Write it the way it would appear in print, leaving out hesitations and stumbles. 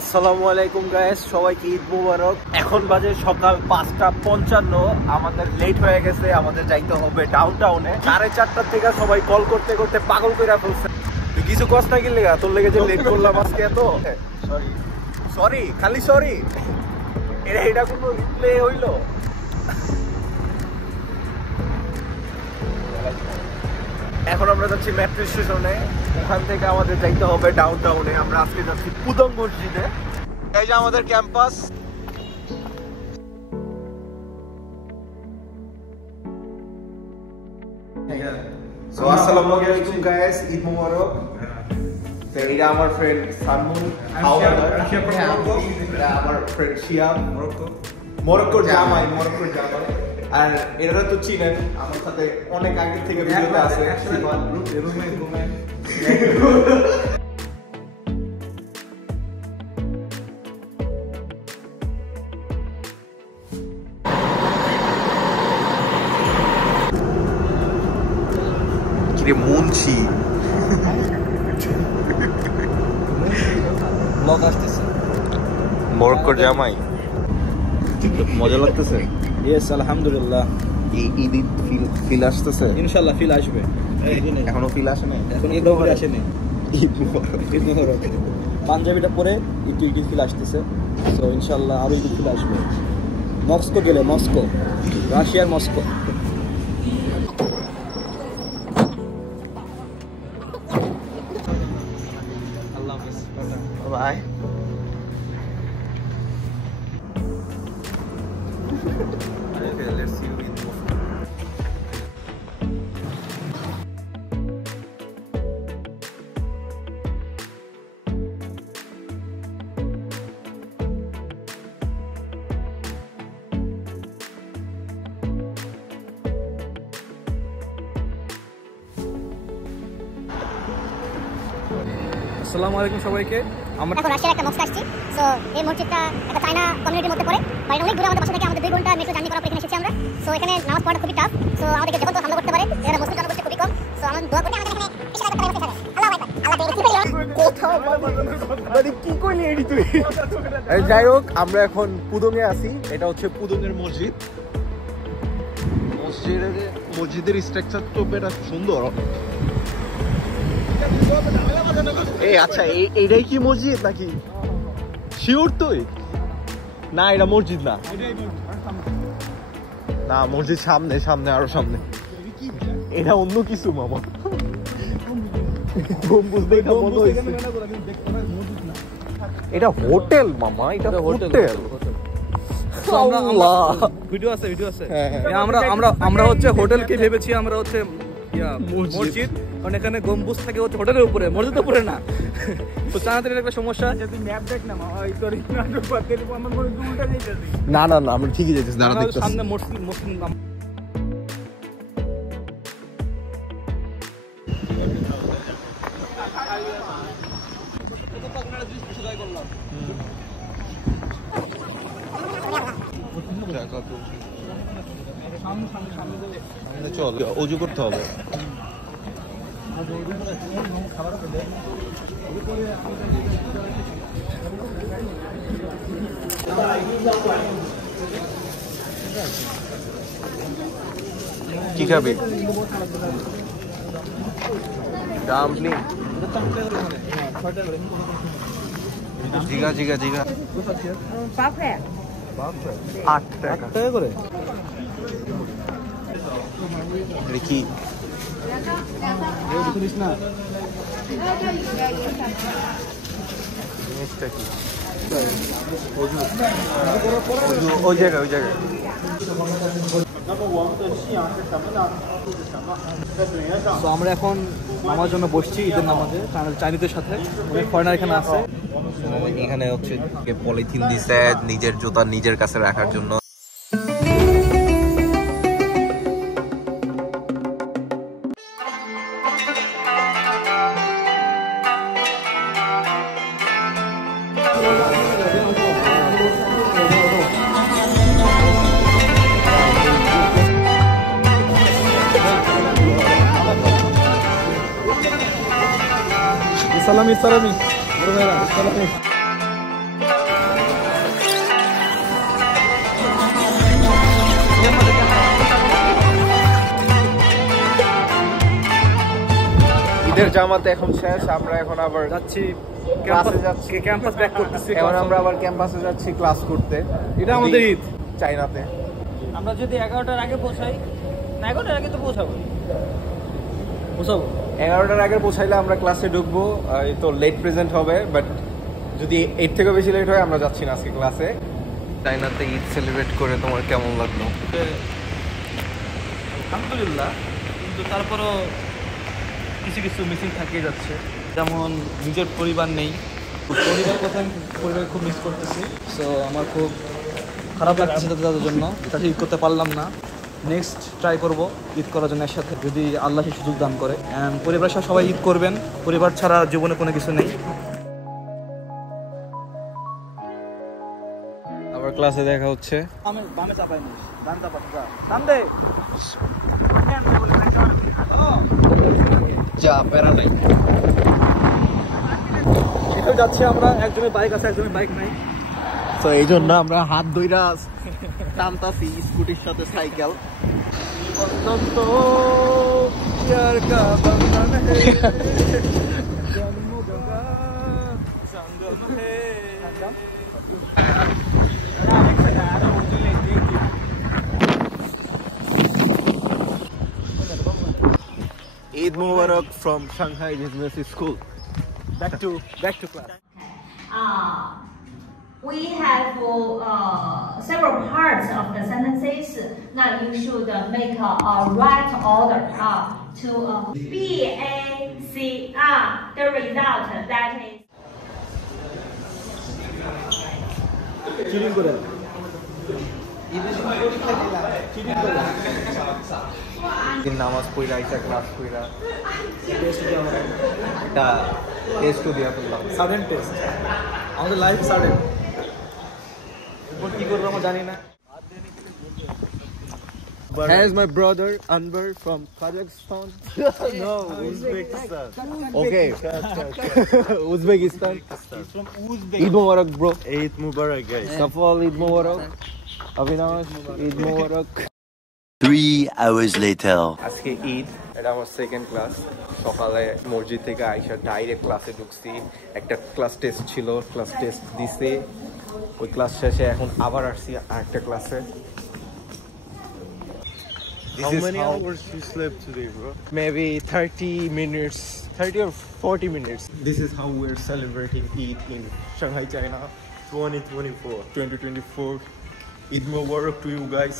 আসসালামু আলাইকুম গাইস, সবাইকে ঈদ মোবারক। এখন বাজে সকাল 5:55। আমাদের লেট হয়ে গেছে, আমাদের যাইতে হবে ডাউনটাউনে। 4:30 থেকে সবাই কল করতে করতে পাগল কইরা ফেলছে। তুই কিছু কষ্ট না গেলে তোর লেগে যে লেট করলাম আজকে এত সরি সরি খালি সরি। এটা কোনো রিপ্লে হইলো? এখন আমরা যাচ্ছি মেট্রো স্টেশনে, ওখান থেকে আমাদের যাইতে হবে ডাউনটাউনে। আমরা আজকে যাচ্ছি পুদং মসজিদে। এই যে আমাদের ক্যাম্পাস। সো আসসালামু আলাইকুম গাইস, ঈদ মোবারক। এটা আমার ফ্রেন্ড সানমুন, এটা আমার ফ্রেন্ড শিয়াব, মরক্কোর জামাই। আর এরা তো চিনেন, আমার সাথে অনেক আগে থেকে ভিডিওতে আছে। কিরে মুন্সি ব্লগ আসতেছে, মরক্কোর জামাই। মজা লাগতেছে? ইয়েস, আলহামদুলিল্লাহ। ঈদ ফিল আসতেছে? ইনশাআল্লাহ ফিল আসবে। এখনো ফিল আসে না? এখন ঈদ মোবারক আসেনি। ঈদ মোবারক পাঞ্জাবিটা পরে ঈদ ফিল আসতেছে। সো ইনশাআল্লাহ আরো ঈদ ফিল আসবে। মস্কো গেলে, মস্কো, রাশিয়ার মস্কো। আল্লাহ হাফেজ, by. Okay, let's see you in Moscow. আসসালামু আলাইকুম সবাইকে। আমরা এখন রাশিয়ার একটা মস্কো আসছি। সো এই মসজিদটা একটা চায়না কমিউনিটির মধ্যে পড়ে। বাড়ি অনেক দূরে, আমাদের বাসা থেকে আমাদের 2 ঘন্টা মেট্রো জার্নি করার পর এখানে এসেছি আমরা। সো এখানে নামাজ পড়াটা খুবই টাফ। সো আমাদেরকে যখন তো হামলা করতে পারে, এরা মুসলিম জনগোষ্ঠী খুবই কম। সো আমরা দোয়া করি আমাদের এখানে ইশারা করতে পারে। আল্লাহু আকবার, আল্লাহ কোথাও মানে কি কইলি এডি তুই? যাই হোক, আমরা এখন পুদঙে আছি। এটা হচ্ছে পুদঙের মসজিদ। মসজিদের স্ট্রাকচার তো বেশ সুন্দর। এই আচ্ছা, এইটাই কি মসজিদ নাকি? শিওর তুই? না, এটা মসজিদ না। না, মসজিদ সামনে, সামনে, আরো সামনে। এটা অন্য কিছু মামা। গম্বুজ দেখে মনে হইছে এটা হোটেল মামা। এটা হোটেল। ভিডিও আছে। আমরা হচ্ছে হোটেলকে ভেবেছি, আমরা হচ্ছে মসজিদ। কারণ এখানে গম্বুজ থাকে হচ্ছে হোটেলের উপরে, মসজিদের উপরে না। তো চানাতের একটা সমস্যা। না না না, আমরা ঠিকই যাইতেছি। দাঁড়া দেখতেছি সামনে মুসলিম। চল, অজু করতে হবে। কি খাবি? ডাম্পলিং। জিগা 8 টাকা করে। কি জিনিসটা কি? ওই জায়গায় তো আমরা এখন নামার জন্য বসছি, ঈদের নামাজে। চাইনিজদের সাথে অনেক ফরেনার এখানে আছে। এখানে হচ্ছে পলিথিন দিছে নিজের জুতা নিজের কাছে রাখার জন্য। Salami, salami. ঈদের জামাতে এখন শেষ, আমরা এখন আবার যাচ্ছি ক্লাসে যাচ্ছি, ক্যাম্পাস ব্যাক করতেছি। এখন আমরা আবার ক্যাম্পাসে যাচ্ছি ক্লাস করতে। এটা আমাদের ঈদ চাইনাতে। আমরা যদি 11টার আগে পৌঁছাই, না 11টার আগে তো পৌঁছাবো। 11টার আগে পৌঁছাইলে আমরা ক্লাসে ঢুকবো, এই তো লেট প্রেজেন্ট হবে, বাট যদি এর থেকে বেশি লেট হয় আমরা যাচ্ছি না আজকে ক্লাসে। চাইনাতে ঈদ সেলিব্রেট করে তোমার কেমন লাগলো? আলহামদুলিল্লাহ, কিন্তু তারপরও কিছু কিছু মিসিং থাকিয়ে যাচ্ছে। যেমন নিজের পরিবার নেই, পরিবার কথা আমি পরিবার খুব মিস করতেছি। সো আমার খুব খারাপ লাগতেছে তাদের জন্য, তাকে ঈদ করতে পারলাম না। নেক্সট ট্রাই করব ঈদ করার জন্য একসাথে, যদি আল্লাহ সেই সুযোগ দান করে। অ্যান্ড পরিবারের সাথে সবাই ঈদ করবেন, পরিবার ছাড়া জীবনে কোনো কিছু নেই। আবার ক্লাসে দেখা হচ্ছে। যা প্যারা নাই। এটাও যাচ্ছে আমরা, একজনের বাইক আছে একজনের বাইক নাই। তো এই জন্য আমরা হাত ধইরা টানতাছি স্কুটির সাথে cycle. Eid Mubarak from Shanghai Business School. Back to class. We have several parts of the sentences. Now you should make a right order to B, A, C, R. The result that is. নামাজ পড়া আইসা class কইরা একটা টেস্টও দিয়া করলাম। Sudden test, আমাদের life sudden. এরপর কি করবো আমরা জানি না। Here is my brother Anwar from Kazakhstan. No, Uzbekistan. Okay. Uzbekistan. He's from Uzbekistan. Eid Mubarak, bro. Eid Mubarak, guys. Safal Eid Mubarak. Avinash Eid Mubarak. 3 hours later. আজকে ঈদ, এটা আমার সেকেন্ড ক্লাস। সকালে মসজিদ থেকে আইসা ডাইরেক্ট ক্লাসে ঢুকছি। একটা ক্লাস টেস্ট ছিল, ক্লাস টেস্ট দিছে। ওই ক্লাস শেষে এখন আবার আসছি আরেকটা ক্লাসে। How many hours you slept today, bro? Maybe 30 minutes, 30 or 40 minutes. This is how we're celebrating Eid in Shanghai, China. 2024. 2024. Eid Mubarak to you guys.